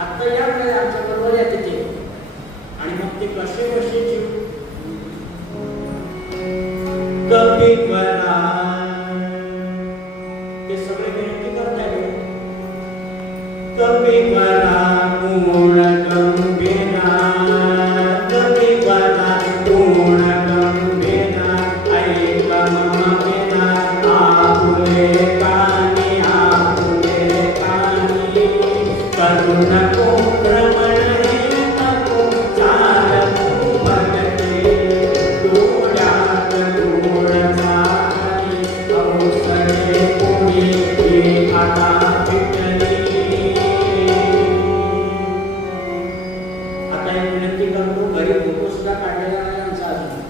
आता या काय आमच्या बरोबर या तिथे आणि मग ते कसे कसे जीव कभी बना ते सगळे विनंती करतायत कभी बना पूर्ण गंभीरा कभी बना पूर्ण गंभीरा ऐका ममेना आपुले कानी करुण को भ्रमण हे नको चार भगते डोळ्यात डोळ झाली अवसरे कोणी आता भेटली आता एक विनंती करतो घरी फोटो सुद्धा काढलेला नाही आमचा अजून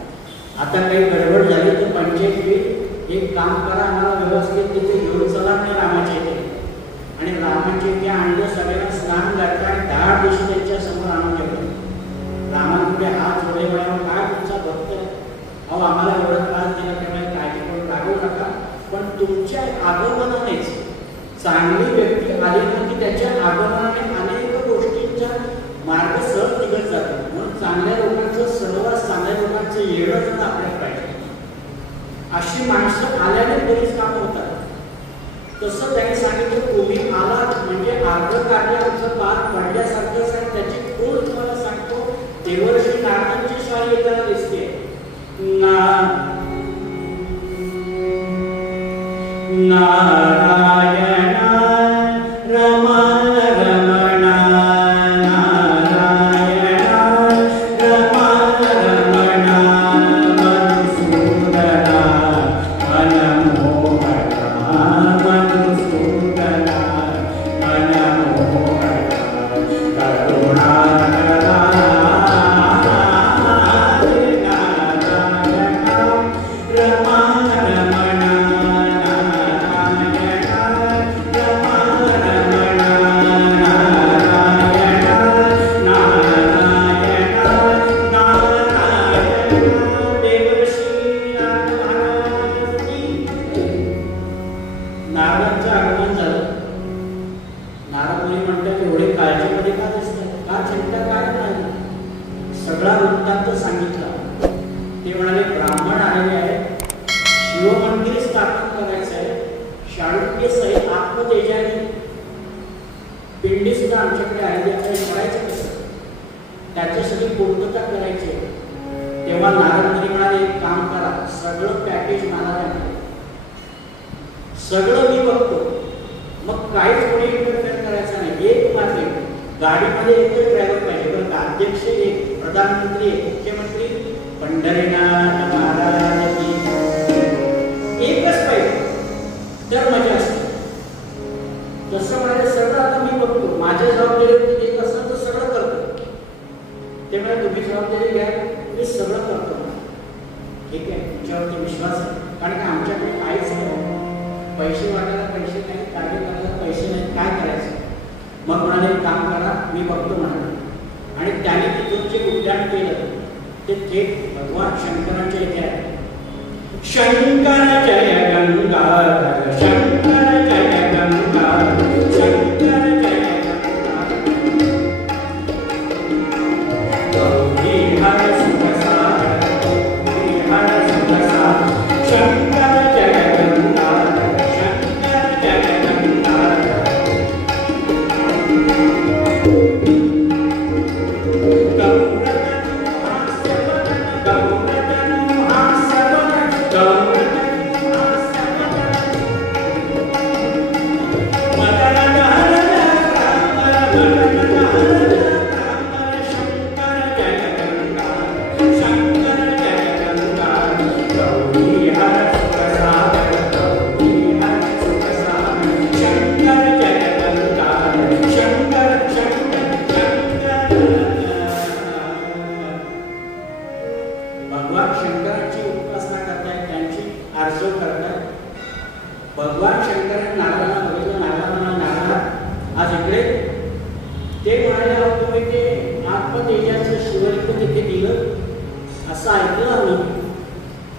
आता काही गडबड झाली तर पंचायत होईल एक काम करा आम्हाला व्यवस्थित तिथे घेऊन चला नाही रामाच्या इथे आणि रामाचे ते आणलं सगळ्यांना स्नान घातलं आणि 10 दिवशी त्यांच्या समोर आणून ठेवलं रामापुढे हात जोडले म्हणाले काय तुमचा भक्त अहो आम्हाला एवढा त्रास दिला त्यामुळे काळजी करून रागवू नका पण तुमच्या आगमनानेच चांगली व्यक्ती आली ना की त्याच्या आगमनाने अनेक गोष्टींचा मार्ग सहज निघत जातो म्हणून चांगल्या लोकांचं सहवास चांगल्या लोकांचं येणं जण आपल्याला पाहिजे अशी माणसं आल्याने बरीच कामं होतात तसं त्यांनी सांगितलं तुम्ही आलात म्हणजे अर्ध कार्य आमचं पार पडल्यासारखंच आहे त्याची खोड तुम्हाला सांगतो देवर्षी नारायणांची शाही येताना दिसते नारायण रमण रमणा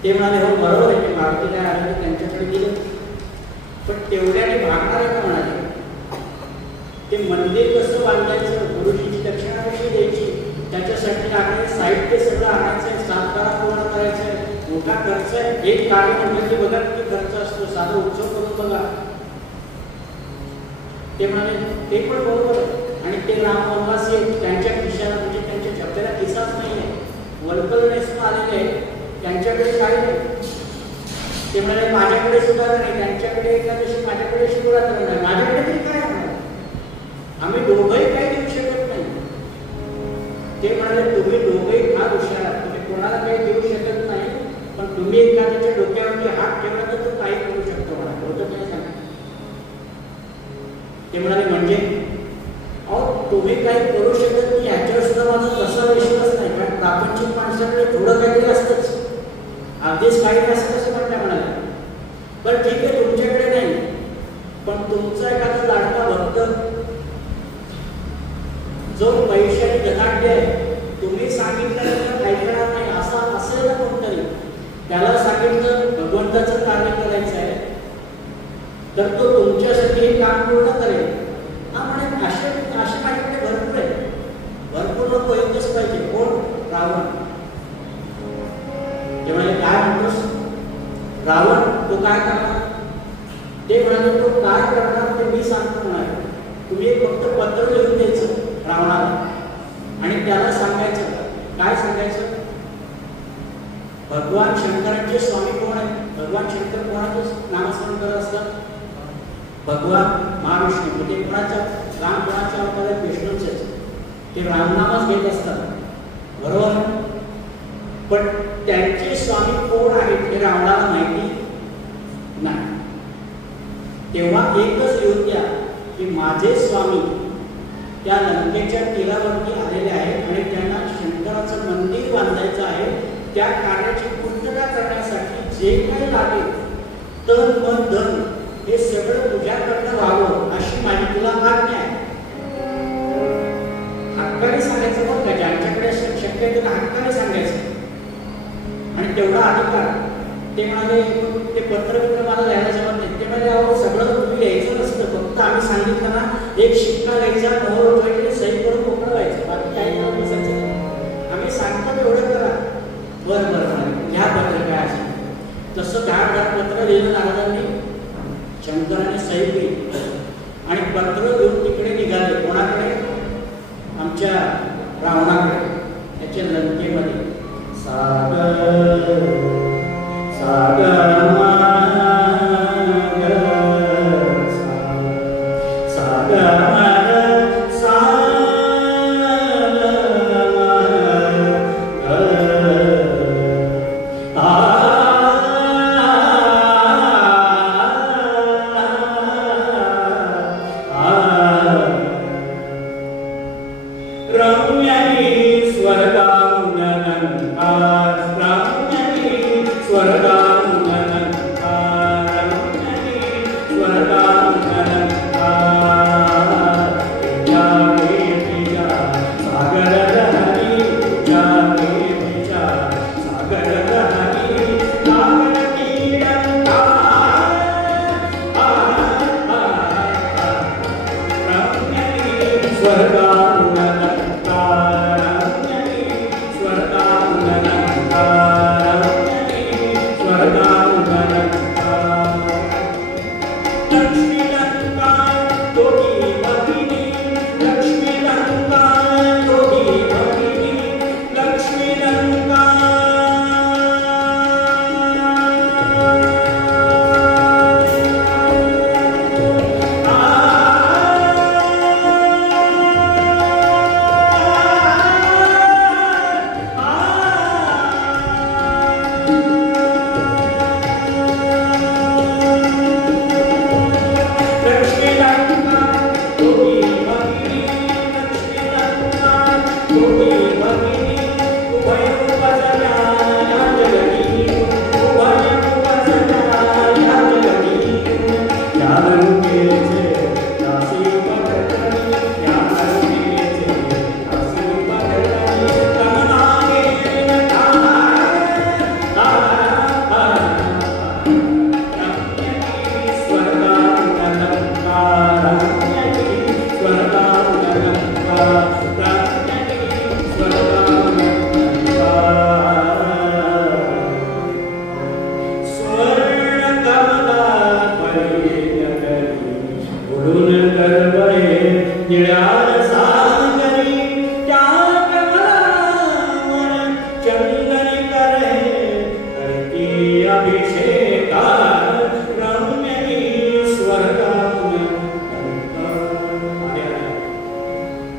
ते म्हणाले हो बरोबर आहे मारुती काय आले त्यांच्याकडे गेले पण तेवढ्याने भागणार आहे का म्हणाले ते मंदिर कसं बांधायचं एक कार्य म्हटलं की बघा किती खर्च असतो, साधा उत्सव करून बघा. ते म्हणाले ते पण बरोबर आहे. आणि ते राम वनवासी त्यांच्या खिशाला म्हणजे त्यांच्या झोपेला खिसाच नाही आहे, वल्कलनेसून आलेले आहेत, त्यांच्याकडे काही नाही. ते म्हणाले माझ्याकडे सुद्धा नाही, त्यांच्याकडे एकादशी, माझ्याकडे शिवरात्र नाही, माझ्याकडे तरी काय आहे, आम्ही दोघंही काही देऊ शकत नाही. ते म्हणाले तुम्ही दोघंही फार हुशार आहात, तुम्ही कोणाला काही देऊ शकत नाही, पण तुम्ही एखाद्याच्या डोक्यावरती हात ठेवला तर तो काही करू शकतो म्हणा. होतं काय सांगा. ते म्हणाले म्हणजे अहो तुम्ही काही करू शकत नाही याच्यावर सुद्धा माझा तसा विश्वास नाही, कारण प्रापंचिक माणसाकडे थोडं काहीतरी असतंच, अगदीच काही नसतं असं म्हणता म्हणाले. बरं ठीक आहे तुमच्याकडे नाही, पण तुमचा एखादा लाडका भक्त जो पैशाने धनाढ्य आहे, तुम्ही सांगितल्यानंतर ऐकणार नाही असा असेल ना कोणतरी, त्याला सांगितलं भगवंताचं कार्य करायचं आहे तर तो तुमच्यासाठी हे काम पूर्ण करेल. हा म्हणे असे माझ्याकडे भरपूर आहे, भरपूर लोक एकच पाहिजे. कोण? रावण. ते म्हणाले काय म्हणतोस रावण, तो काय करणार? ते म्हणाले तो काय करणार ते मी सांगतो म्हणाले. तुम्ही एक फक्त पत्र लिहून द्यायचं रावणाला आणि त्याला सांगायचं. काय सांगायचं? भगवान शंकरांचे स्वामी कोण आहेत? भगवान शंकर कोणाचं नामस्मरण करत असतात? भगवान महाविष्णू. म्हणजे कोणाच्या? राम कोणाच्या अवतारात? विष्णूचेच. ते रामनामच घेत असतात, बरोबर. पण त्यांचे स्वामी कोण आहेत हे रावणाला माहिती नाही. तेव्हा एकच लिहून द्या की माझे स्वामी त्या लंकेच्या तीरावरती आलेले आहेत आणि त्यांना शंकराचं मंदिर बांधायचं आहे. त्या कार्याची पूर्तता करण्यासाठी जे काही लागेल तन मन धन हे सगळं तुझ्याकडनं व्हावं अशी माझी तुला आज्ञा आहे. हक्काने सांगायचं बघ का, ज्यांच्याकडे शक्य आहे त्यांना हक्काने सांगायचं आणि तेवढा अधिकार. ते म्हणाले ते पत्र मला लिहायला जमत नाही. ते म्हणाले अहो सगळं तुम्ही लिहायचं नसतं, फक्त आम्ही सांगितलं ना एक शिक्का घ्यायचा, मोहर उठवायची, सही करून मोकळं व्हायचं, बाकी काही करत बसायचं. आम्ही सांगतो तेवढं करा. बरं बरं म्हणाले घ्या पत्र काय असेल तसं. 10 पत्र लिहिलं नारदांनी, शंकराने सही केली आणि पत्र घेऊन तिकडे निघाले. कोणाकडे? आमच्या रावणाकडे, त्याच्या लंकेमध्ये. सागर सागर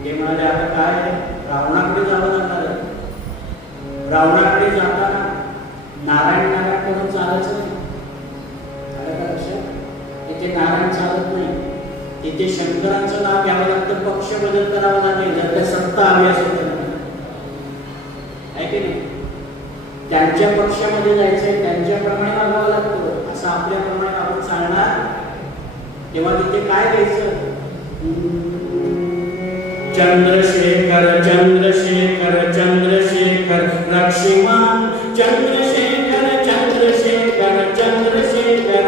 ते म्हणाले आता काय रावणाकडे जावं लागणार. रावणाकडे जाताना नारायण नारायण करून चालायचं नाही. तिथे नारायण चालत नाही, तिथे शंकरांचं नाव घ्यावं लागतं, पक्ष बदल करावा लागेल जर त्या सत्ता हवी असेल तर. आहे की नाही? त्यांच्या पक्षामध्ये जायचंय, त्यांच्याप्रमाणे वागावं लागतं. असं आपल्याप्रमाणे आपण चालणार तेव्हा तिथे काय घ्यायचं? चंद्रशेखर चंद्रशेखर चंद्रशेखर लक्ष्मण चंद्रशेखर चंद्रशेखर चंद्रशेखर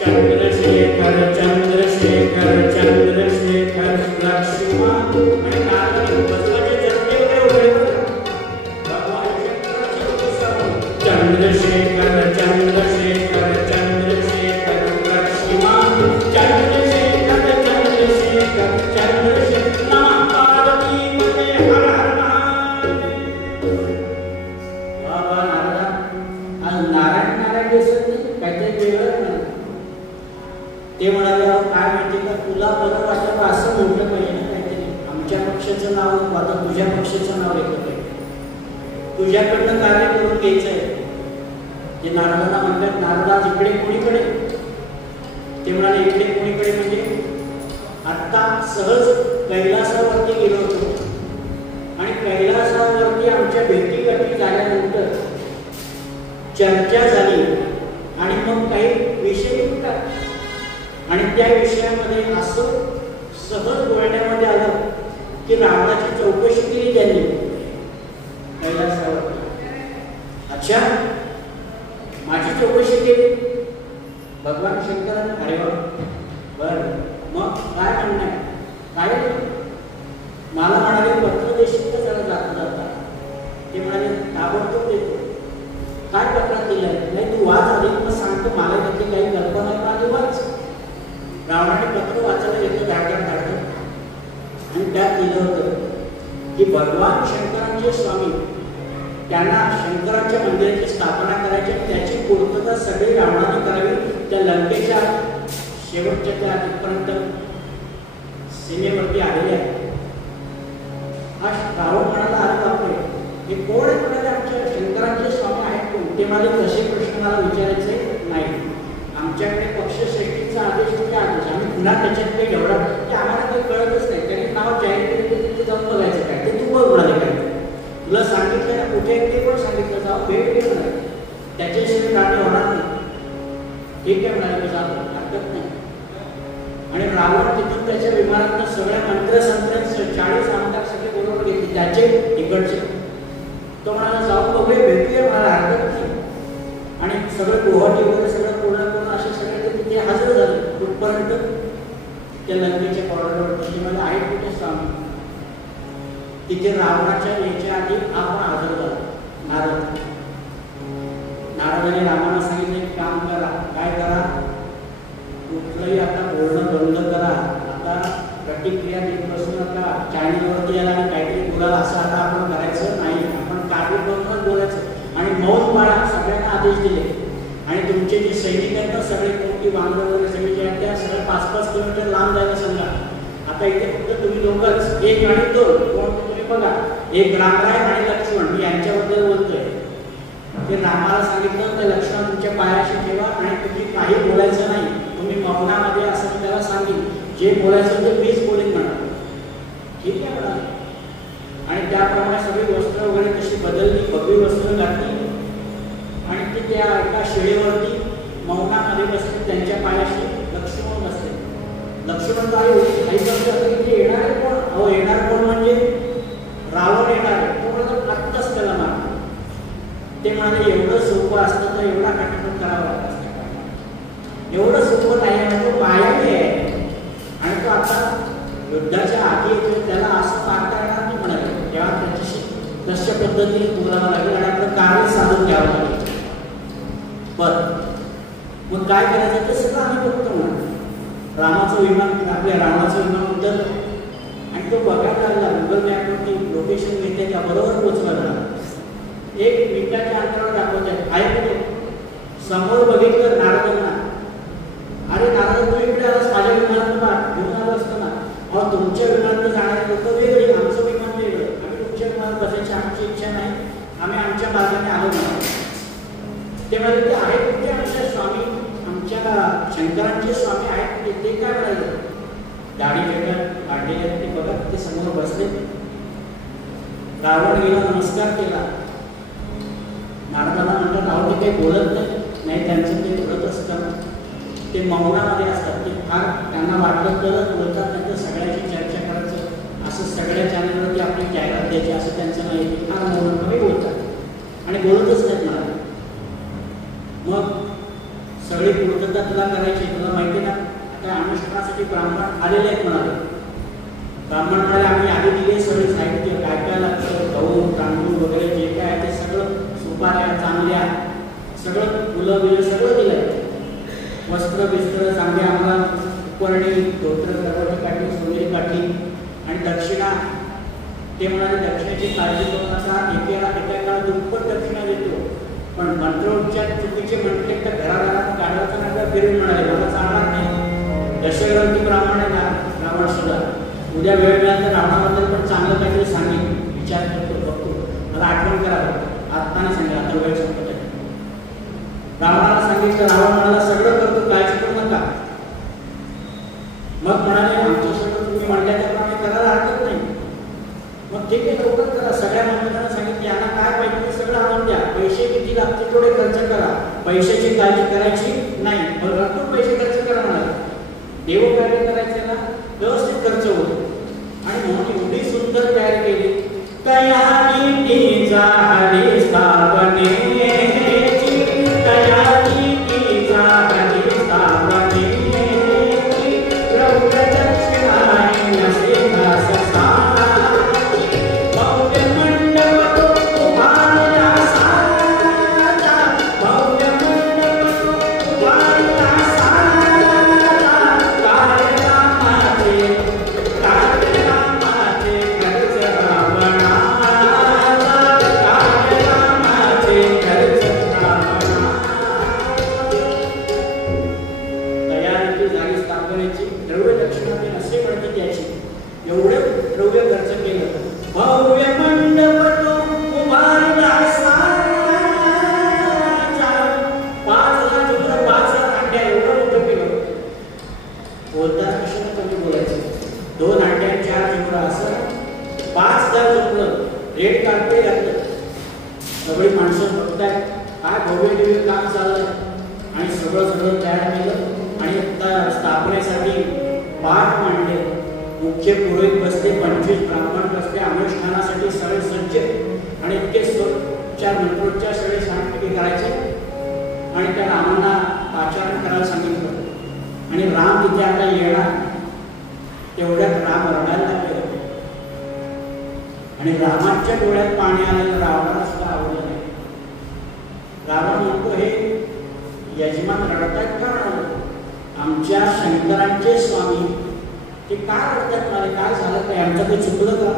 चंद्रशेखर चंद्रशेखर चंद्रशेखर लक्ष्मण. आणि नारदाने बसवाचे झटके वगैरे उभे भगवान शंकराचे चंद्रशेखर चंद्रशेखर चंद्रशेखर लक्ष्मण चंद्रशेखर चंद्रशेखर चंद्रशेखर नमः पार्वती पते हर हर महादेव. बाबा नारदा आज नारायण नारायण दिसत नाही, काहीतरी वेगळं नाही. ते म्हणाले काय माहिती का, तुला बरं वाटतं असं म्हटलं पाहिजे ना काहीतरी. आमच्या पक्षाचं नाव नको, आता तुझ्या पक्षाचं नाव घेतलं पाहिजे, तुझ्याकडनं कार्य करून घ्यायचंय. ते नारदांना म्हणतात नारदा इकडे कोणीकडे? ते म्हणाले इकडे कोणीकडे म्हणजे आता सहज कैलासावरती गेलो होतो आणि कैलासावरती आमच्या भेटीगाठी झाल्यानंतर चर्चा झाली आणि मग काही विषय निघतात आणि त्या विषयामध्ये असं सहज बोलण्यामध्ये आलं की रावणाची चौकशी केली त्यांनी कैलासावरती. अच्छा, माझी चौकशी केली भगवान शंकरांनी. अरे बर, मग काय म्हणणं आहे? काय मला म्हणाले पत्र देशील का जरा जाता जाता? ते म्हणाले ताबडतोब देतो. काय तक्रार दिली आहे? नाही तू वाच आधी, मग सांगतो मला त्याची काही कल्पना आहे का आधी वाच. रावणाने पत्र वाचायला घेतलं धाडधाड आणि त्यात लिहिलं होतं की भगवान शंकरांचे स्वामी त्यांना शंकराच्या मंदिराची स्थापना करायची, त्याची पूर्तता सगळी रावणाने करावी. त्या लंकेच्या शेवटच्या त्या तिथपर्यंत सीमेवरती आलेले आहेत. हा रावण म्हणाला अरे बापरे, हे कोण आहे? म्हणाले आमच्या शंकरांचे स्वामी आहेत कोण? ते मला तसे प्रश्न मला विचारायचे नाही. आमच्याकडे पक्षश्रेष्ठीचा आदेश म्हणजे आदेश, आम्ही पुन्हा त्याच्यात काही एवढा की आम्हाला काही कळतच नाही. त्यांनी नाव जाहीर केलं तिथे जाऊन बघायचं काय ते तू बघ म्हणाले. काय तुला सांगितलं ना कुठे ते पण सांगितलं, जाऊ भेट घे म्हणाले, त्याच्याशिवाय गाडी होणार नाही. ठीक आहे म्हणाले, जातो हरकत नाही. आणि रावण तिथून त्याच्या विमानात सगळ्या मंत्र्यांचं 40 आमदार सगळे बरोबर घेतले त्याचे इकडचे. तो म्हणाला जाऊन बघूया भेटूया, मला हरकत नाही. आणि सगळं गुवाहाटी वगैरे सगळं पूर्ण करून असे सगळे ते तिथे हजर झाले. कुठपर्यंत? त्या लंकेच्या कॉरिडॉर मध्ये आहे कुठे स्वामी. तिथे रावणाच्या यायच्या आधी आपण हजर झालो. नारदाने रामाला सांगितलं की काम करा. काय करा? कुठलंही आता बोलणं बंद करा, आता प्रतिक्रिया देत बसू नका, चॅनलवरती यायला आणि काहीतरी बोलायला असं आता आपण करायचं नाही. आपण कार्य करूनच बोलायचं आणि मौन पाळा. सगळ्यांना आदेश दिले. आणि तुमचे जे सैनिक आहेत ना सगळे कोणती वांगं वगैरे सगळे जे आहेत त्या सगळ्या 5-5 किलोमीटर लांब जायला सांगा. आता इथे फक्त तुम्ही दोघंच, 1 आणि 2 कोण तुम्ही बघा, एक रामराय आणि लक्ष्मण, मी यांच्याबद्दल बोलतोय. ते रामाला सांगितलं तर लक्ष्मण तुमच्या पायाशी ठेवा आणि तुम्ही काही बोलायचं नाही, तुम्ही मौनामध्ये असं मी त्याला सांगेन, जे बोलायचं ते मीच बोलेन म्हणा. ठीक आहे म्हणा. आणि त्याप्रमाणे सगळी वस्त्र वगैरे तशी बदलली, भगवी वस्त्र घातली आणि ते त्या एका शिळेवरती मौनामध्ये बसले. त्यांच्या पायाशी लक्ष्मण बसले. लक्ष्मण काय ऐकत येणार आहे कोण? अहो येणार कोण म्हणजे रावण येणार आहे. तो म्हणतो आत्ताच त्याला मार. ते म्हणाले एवढं सोपं असतं तर एवढा कठीण करावा लागत असतं. एवढं सोपं नाही आहे, तो मायावी आहे. आणि तो आता युद्धाच्या आधी येतो, त्याला असं मारता येणार नाही म्हणाले. तेव्हा त्याच्याशी तशा पद्धतीने बोलावं लागेल आणि आपलं कार्य साधून घ्यावं लागेल. बरं मग काय करायचं ते सगळं आम्ही बघतो म्हणा. रामाचं विमान, आपल्या रावणाचं विमान उतरलं आणि तो बघायला लागला. गुगल मॅपवरती लोकेशन मिळते का बरोबर पोचवा लागला. 1 मिनिटाच्या अंतरावर दाखवतात आहे कुठे. समोर बघितलं नारदांना. अरे नारद तू इकडे आलास, माझ्या विमानात घेऊन आलो असतो ना. अहो तुमच्या विमानात जाणारे लोक वेगळी, आमचं विमान वेगळं, आम्ही तुमच्या विमानात बसायची आमची इच्छा नाही, आम्ही आमच्या मार्गाने आलो नाही. ते म्हणाले ते आहे तुमचे आमच्या स्वामी, आमच्या शंकरांचे स्वामी आहेत ते काय म्हणाले, दाढी वेगळं काढलेले ते बघा ते समोर बसले. रावण गेला, नमस्कार केला. नारदाला म्हणतात राहू ते काही बोलत नाही, त्यांचं ते बोलत असतं, ते मौनामध्ये असतात, ते फार त्यांना वाटलं तरच बोलतात, नाही तर सगळ्याची चर्चा करायचं असं सगळ्या चॅनलवरती आपली जाहिरात द्यायची असं त्यांचं नाही, ते फार मौनपणे बोलतात आणि बोलतच नाहीत मला. मग सगळी पूर्तता तुला करायची, तुला माहिती ना आता अनुष्ठानासाठी ब्राह्मण आलेले आहेत म्हणाले. ब्राह्मण म्हणाले आम्ही आधी दिले सगळे साहित्य, काय काय लागतं, गहू तांदूळ वगैरे जे काय आहे ते सगळं, सुपाऱ्या चांगल्या सगळं, फुलं बिलं सगळं दिलंय, वस्त्र बिस्त्र चांगले आम्हाला, उपरणी धोत्र दरवाजी काढली, सोनेरी काढली आणि दक्षिणा. ते म्हणाले दक्षिणेची काळजी करू नका, एकेकाला दुप्पट दक्षिणा देतो, पण मंत्रोच्चार चुकीचे म्हटले तर घराघरात काढायचं नका फिरून म्हणाले, मला चालणार नाही. दशग्रंथी ब्राह्मण आहे ना रावण सुद्धा, उद्या वेळ मिळाला तर रावणाबद्दल पण चांगलं काहीतरी सांगेल, विचार करतो बघतो, मला आठवण करावं, आत्ता नाही सांगेल, आता वेळ संपत आहे. रावणाला सांगितलं, रावण म्हणाला सगळं करतो, काळजी करू नका. मग म्हणाले आमच्या सगळं तुम्ही म्हणल्या त्याप्रमाणे करायला हरकत नाही. मग ठीक आहे लवकर करा. सगळ्या मंडळांना सांगितलं यांना काय पाहिजे ते सगळं आणून द्या, पैसे किती लागतील तेवढे खर्च करा, पैशाची काळजी करायची नाही, भरपूर पैसे खर्च करा म्हणाले. देव कार्य करायचं ना व्यवस्थित खर्च होतो. आणि म्हणून एवढी सुंदर तयारी केली, तयारी झाली स्थापने, मुख्य पुरोहित बसले, 25 ब्राह्मण बसले, अनुष्ठानासाठी सगळे सज्ज आणि इतके चार मंत्रोच्चार सगळे सांगितले करायचे आणि त्या रामांना आचरण करायला सांगितलं. आणि राम तिथे आता येणार, तेवढ्यात राम रडायला लागले आणि रामाच्या डोळ्यात पाणी आलेलं रावणाला सुद्धा आवडलं नाही. रावण म्हणतो हे यजमान रडतायत का म्हणाले, आमच्या शंकरांचे स्वामी ते काय रडतात म्हणाले, काय झालं काय, आमचं काही चुकलं का,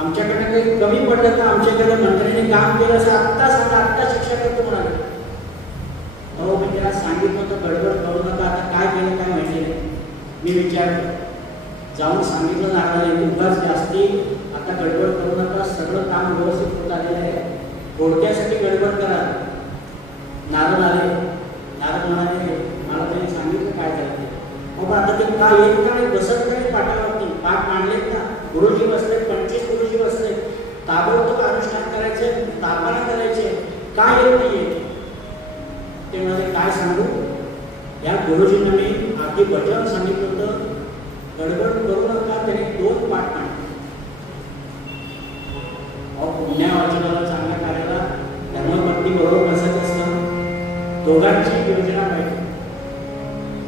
आमच्याकडे काही कमी पडलं का, आमच्याकडे मंत्र्यांनी काम केलं असं आत्ता सांगा, आत्ता शिक्षा करतो म्हणाले. अहो मी त्याला सांगितलं होतं गडबड करू नका, आता काय केलं काय माहिती नाही. मी विचारलं जाऊन सांगितलं नारदाला उगाच जास्ती आता गडबड करू नका, सगळं काम व्यवस्थित होत आलेलं आहे, थोडक्यासाठी गडबड करा. नारद आले, नारद म्हणाले मला त्यांनी सांगितलं काय झालं. मग आता ते का येत का नाही, बसत का नाही पाठावरती, पाठ मांडलेत ना, गुरुजी बसले, 25 गुरुजी बसले, ताबडतोब अनुष्ठान करायचे, तापाने करायचे, काय येत नाहीये. ते म्हणाले काय सांगू, या गुरुजींना मी आधी भजन सांगितलं होतं, गडबड करू नका, त्याने 2 पाठ मांडले. पुण्या वाचनाला चांगल्या कार्याला धर्मपत्नी बरोबर बसायचं असतं, दोघांची योजना पाहिजे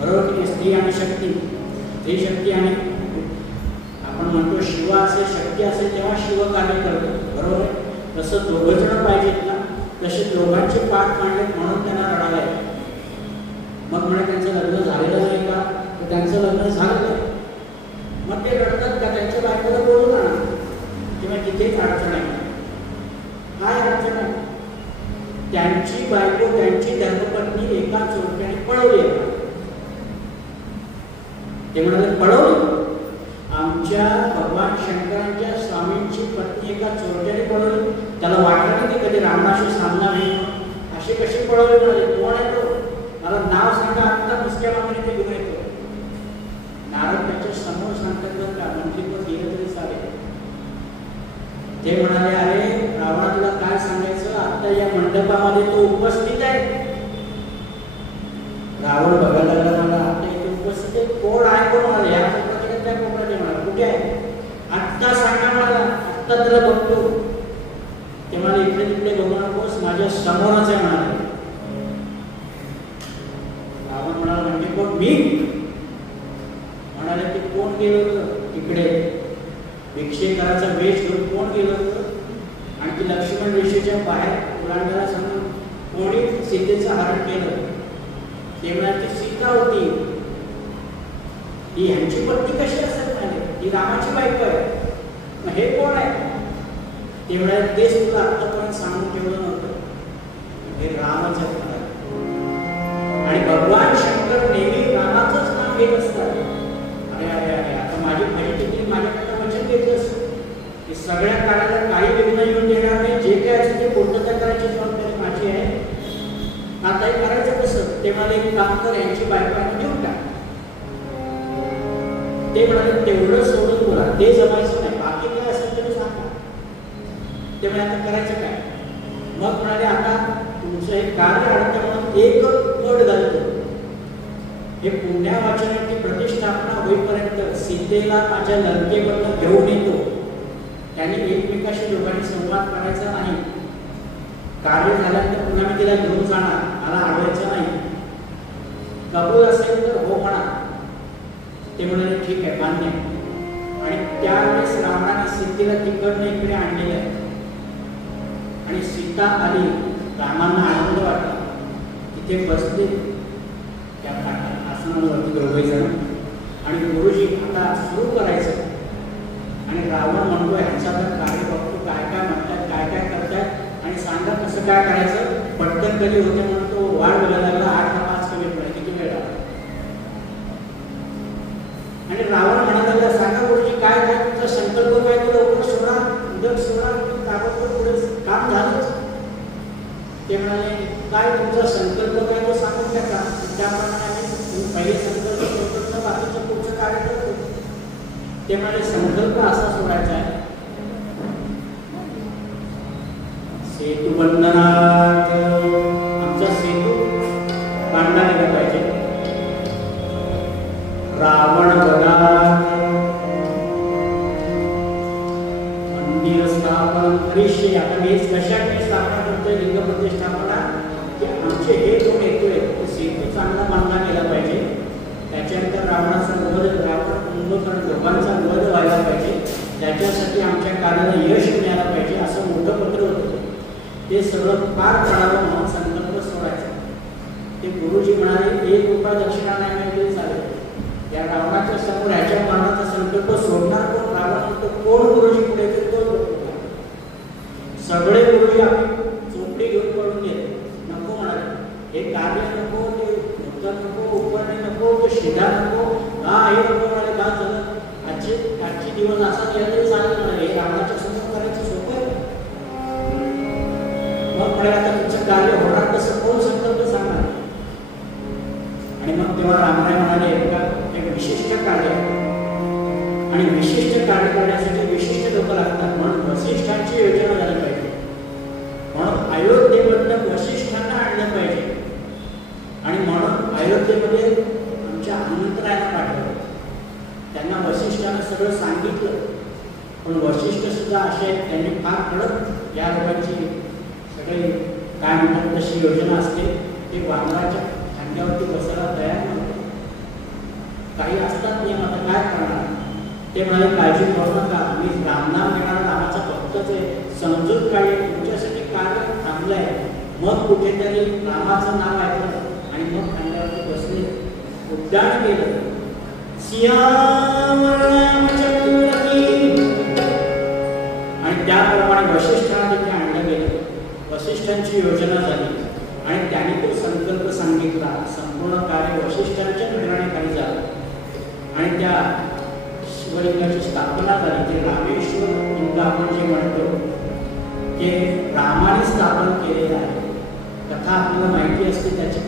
बरोबर की. स्त्री आणि शक्ती, स्त्री शक्ती आणि आपण म्हणतो शिव असे शक्ती असेल तेव्हा शिव कार्य करतो बरोबर आहे. तसं दोघं जण पाहिजेत ना, तसे दोघांचे पाठ मांडले म्हणून त्यांना रडायला येते. मग म्हणे त्यांचं लग्न झालेलं नाही का, तर त्यांचं लग्न झालेलं आहे. मग ते रडतात का, त्यांच्या बायकोला बोलून आणा किंवा तिथेच अडचण आहे. काय अडचण आहे, त्यांची बायको त्यांची धर्मपत्नी एका चोरट्याने पळवली आहे. ते म्हणाले पळवली, आमच्या शंकरांच्या स्वामींची पत्नी एका चोरट्याने पळवली. त्याला वाटलं नाही की कधी रावणाशी सामना होईल. अशी कशी पळवली म्हणाले. कोण आहे तो? मला नाव सांगा, आता मुसक्या मागणी ते घेऊन येतो. नारद त्याच्या समोर सांगतात का मंत्रीपद गेलं तरी चालेल. ते म्हणाले अरे रावणा तुला काय सांगायचं, आता या मंडपामध्ये तो उपस्थित आहे. रावण बघायला लागला, मला आता इथे उपस्थित आहे. कोण आहे? कोण म्हणाले या कोपऱ्यात त्या कोपऱ्यात म्हणाले. कुठे आहे? आत्ता सांगा मला, आत्ता तुला बघतो. ते म्हणाले इकडे तिकडे बघू नकोस, माझ्या समोरच आहे म्हणाले. रावण म्हणाला म्हणजे कोण? मी म्हणाले. ते कोण गेलं होतं तिकडे भिक्षेकराचा वेश घेऊन? कोण गेलं होतं? आणि ती लक्ष्मण रेषेच्या बाहेर ओलांडायला सांगून कोणी सीतेचं हरण केलं? ते म्हणाले सीता होती. ही ह्यांची पत्नी कशी असेल म्हणाले, ही रामाची बायको आहे. मग हे कोण आहे? ते म्हणाले तेच तुला आतापर्यंत सांगून ठेवलं नव्हतं, हे रामच आहे म्हणाले. आणि भगवान शंकर नेहमी रामाचंच नाव घेत असतात. अरे अरे अरे आता माझी बहिणी माझ्याकडनं वचन घेतलं असतं की सगळ्या कार्याला काही विघ्न येऊन देणार नाही. जे काय असेल ते पूर्णता करायची जबाबदारी माझी आहे. आता हे करायचं कसं? ते म्हणाले एक काम कर, यांची बायको घेऊन टाक. ते म्हणाले तेवढं सोडून बोला, ते जमायचं नाही, बाकी काय असेल तरी सांगा. ते म्हणाले आता करायचं काय? मग म्हणाले आता तुमचं हे कार्य अडतं म्हणून एक वड घालतो. हे पुण्या वाचनाची प्रतिष्ठापना होईपर्यंत सीतेला माझ्या लंकेवरनं घेऊन येतो. त्यांनी एकमेकाशी दोघांनी संवाद करायचा नाही. कार्य झाल्यानंतर पुन्हा मी तिला घेऊन जाणार, मला आवडायचं नाही. कबूल असेल तर हो म्हणा. ते म्हणाले ठीक आहे, मान्य. आणि त्यावेळेस रावणाने सीतेला तिकडनं इकडे आणलेलं आहे. आणि सीता आली, रामांना आनंद वाटला. तिथे बसले त्या आसनावरती दोघे जण. आणि गुरुजी आता सुरू करायचं. आणि रावण म्हणतो ह्यांचा तर कार्य बघतो, काय काय म्हणतात, काय काय करतात आणि सांगा कसं काय करायचं. पटकन कधी होते म्हणतो, वाढ बघायला लागला 8 का 5 कमी पडे, किती वेळ लागला. आणि रावण म्हणाला सांगा गुरुजी काय काय तुमचा संकल्प काय, तो लवकर सोडा, उदक सोडा, ताबडतोब पुढे काम झालंच. ते म्हणाले काय तुमचा संकल्प काय तो सांगून टाका, त्याप्रमाणे पहिले संकल्प सोडतो, बाकीचं पुढचं कार्य करतो. ते म्हणाले संकल्प असा सोडायचा आहे, सेतू बंधनात आमचा सेतू बांधला गेला पाहिजे. रावण वधात मंदिर स्थापन करिष्ये. आता मी कशाची स्थापना करतोय, लिंग प्रतिष्ठापना, की आमचे हे दोन येतोय सेतू चांगला बांधला गेला पाहिजे. त्याच्यानंतर रावणाचा वध, रावण कुंभकर्ण दोघांचा वध व्हायला पाहिजे. त्याच्यासाठी आमच्या कार्याला यश मिळायला पाहिजे. असं मोठं पत्र होतं. ते सगळं पार पडावं म्हणून संकल्प सोडायचा. ते गुरुजी म्हणाले 1 रुपया दक्षिणा नाही मिळाली चालेल. या रावणाच्या समोर ह्याच्या मरणाचा संकल्प सोडणार कोण? रावण म्हणतो कोण गुरुजी पुढे तो सगळे गुरुजी आम्ही चोपडी घेऊन पडून गेले. नको म्हणाले, हे कार्य नको, ते उत्तर नको, उपरणे नको, ते शिधा नको, हे नको म्हणाले. का झालं आजची दिवस असा गेला तरी चालेल म्हणाले. हे रावणाच्या समोर करायचं सोपं आहे. मग म्हणाले आता तुमचं कार्य होणार कसं, कोण संकल्प सांगणार? आणि मग तेव्हा रामराय म्हणाले एक विशिष्ट कार्य आणि विशिष्ट कार्य करण्यासाठी विशिष्ट लोक लागतात. म्हणून वसिष्ठांची योजना झाली पाहिजे. म्हणून अयोध्येमधनं वसिष्ठांना आणलं पाहिजे. आणि म्हणून अयोध्येमध्ये आमच्या हनुमंतरायांना पाठवलं. त्यांना वसिष्ठांना सगळं सांगितलं. पण वसिष्ठ सुद्धा असे आहेत, त्यांनी फार कडक या लोकांची सगळे काय म्हणतात तशी योजना असते. ते वानराच्या खांद्यावरती बसायला तयार नव्हते. काही असतात नियम, आता काय करणार? ते म्हणाले काळजी करू नका, मी रामनाम घेणारा रामाचा भक्तच आहे. समजून काय तुमच्यासाठी कार्य थांबलं आहे. मग कुठेतरी रामाचं नाव ऐकलं आणि मग खांद्यावरती बसले, उड्डाण केलं. आणि त्याप्रमाणे वसिष्ठांना तिथे आणलं गेलं. वसिष्ठांची योजना झाली आणि त्याने तो संकल्प सांगितला. संपूर्ण कार्य वसिष्ठांच्या निर्णयाखाली झालं. आणि त्या शिवलिंगाची स्थापना झाली ते रामेश्वर लिंग आपण जे म्हणतो ते रामाने स्थापन केलेलं आहे. कथा आपल्याला माहिती असते, त्याची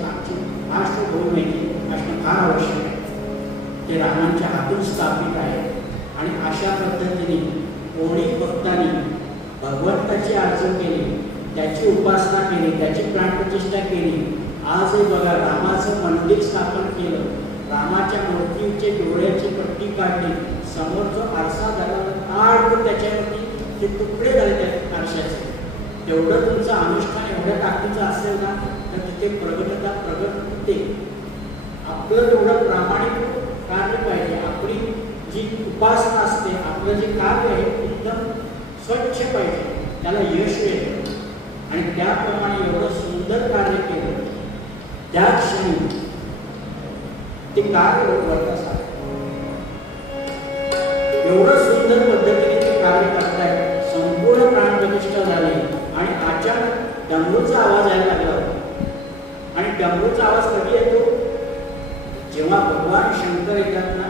पार्श्वभूमी माहिती असणं फार आवश्यक आहे. ते रामांच्या हातून स्थापित आहे आणि अशा पद्धतीने कोणी भक्तांनी भगवंताची अर्चना केली, त्याची उपासना केली, त्याची प्राणप्रतिष्ठा केली. आजही बघा रामाचं मंदिर स्थापन केलं, रामाच्या मूर्तीचे डोळ्याची पट्टी काढली, समोर जो आरसा झाला ताडकन त्याच्यावरती ते तुकडे झाले त्या आरशाचे. तेवढं तुमचं अनुष्ठान एवढ्या ताकदीचं असेल ना तर तिथे प्रगटता प्रगट होते. आपलं तेवढं प्रामाणिक कार्य पाहिजे. आपली जी उपासना असते, आपलं जे कार्य आहे एकदम स्वच्छ पाहिजे, त्याला यश येतं. आणि त्याप्रमाणे एवढं सुंदर कार्य केलं त्या क्षणी ते कार्य वर्तस आहे. एवढं सुंदर पद्धतीने ते कार्य करतायत, संपूर्ण प्राणप्रतिष्ठा झाली आणि अचानक डमरूचा आवाज यायला लागला होता. आणि डमरूचा आवाज कधी येतो? जेव्हा भगवान शंकर येतात ना,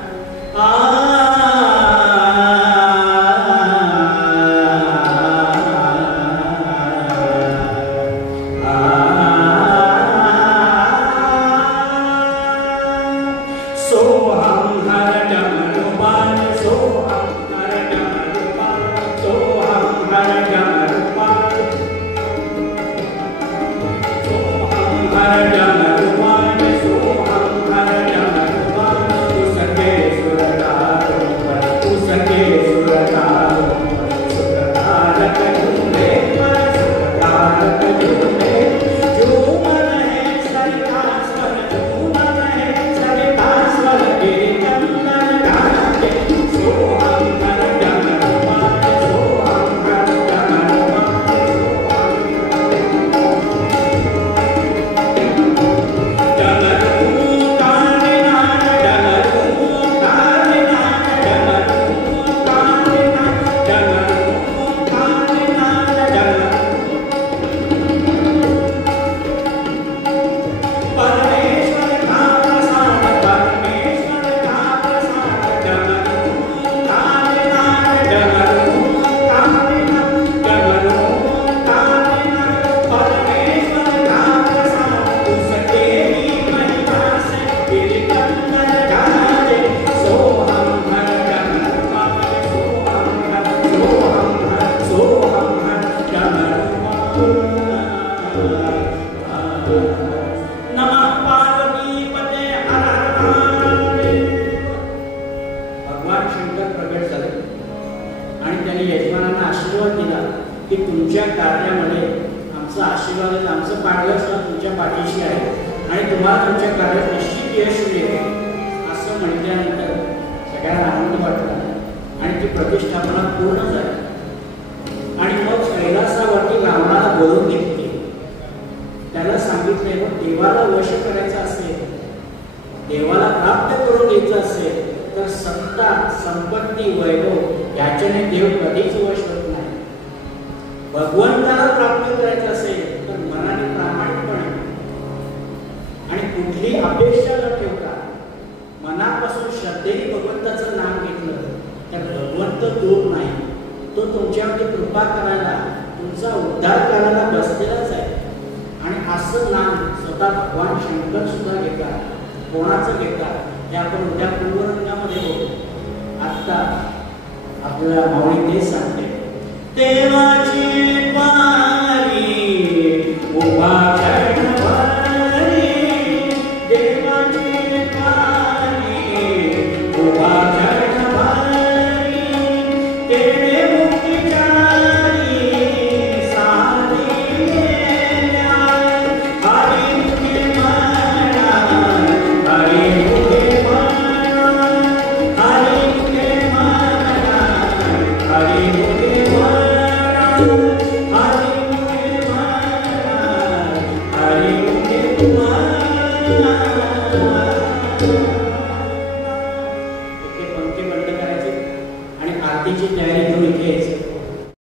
Hare